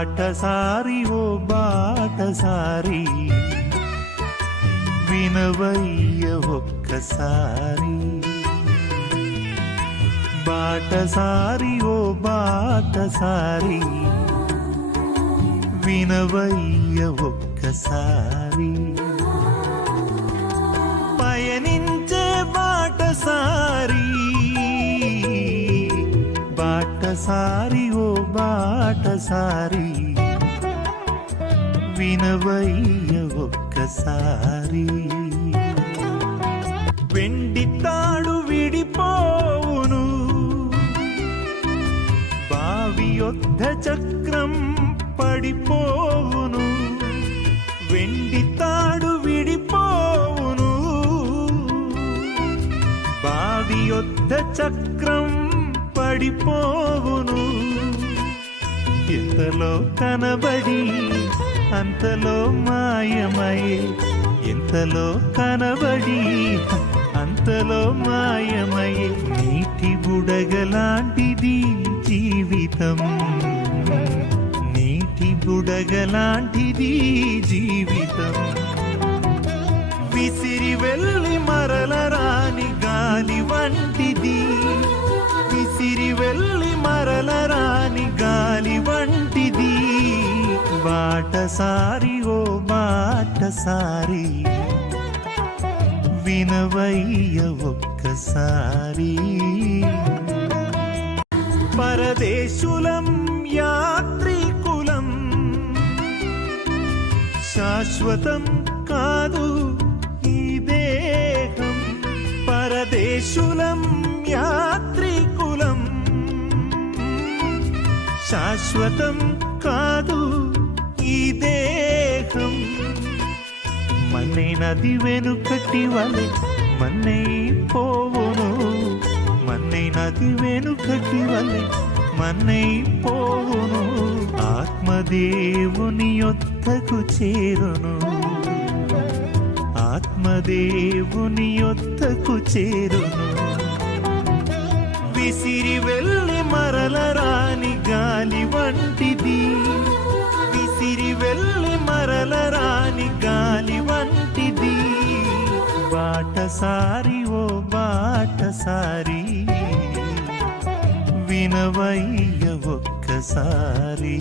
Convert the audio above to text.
బాటసారి ఓ బాటసారి వినవయ్య ఒక్కసారి. బాటసారి ఓ బాటసారి వినవయ్య ఒక్కసారి. పయనించే బాటసారి బాటసారి ఓ బాటసారి వినవయ్య ఒక్కసారి. వెండి తాడు విడిపోవును బావి యొద్ద చక్రం పడిపోవును. వెండి తాడు విడిపోవును బావి యొద్ద చక్రం పడిపోవును. ఎంతలో కనబడి అంతలో మాయమయ్యే, ఎంతలో కనబడి అంతలో మాయమయ్యే. నీటి బుడగలాంటిది జీవితం, నీటి బుడగలాంటిది జీవితం. విసిరి వెళ్ళి మరల రాని గాలి వంటిది, విసిరి వెళ్ళి మరల రాని గాలి వంటిది. బాటసారి ఓ బాటసారి వినవయ్య ఒక్కసారి. పరదేశులం యాత్రికులం శాశ్వతం కాదు ఈ దేహం. పరదేశులం యాత్రికులం శాశ్వతం కాదు ఈ దేహం. మన్నే నది వెనుకటి వలె మన్నై పోవును, మన్నే నది వెనుకటి వలె మన్నై పోవును. ఆత్మదేవుని యొద్దకు చేరును, ఆత్మదేవుని యొద్దకు చేరును. విసిరి వెళ్ళి మరల రాని గాలి వంటిది, విసిరి వెళ్ళి మరల రాని గాలి వంటిది. బాటసారి ఓ బాటసారి వినవయ్య ఒక్కసారి.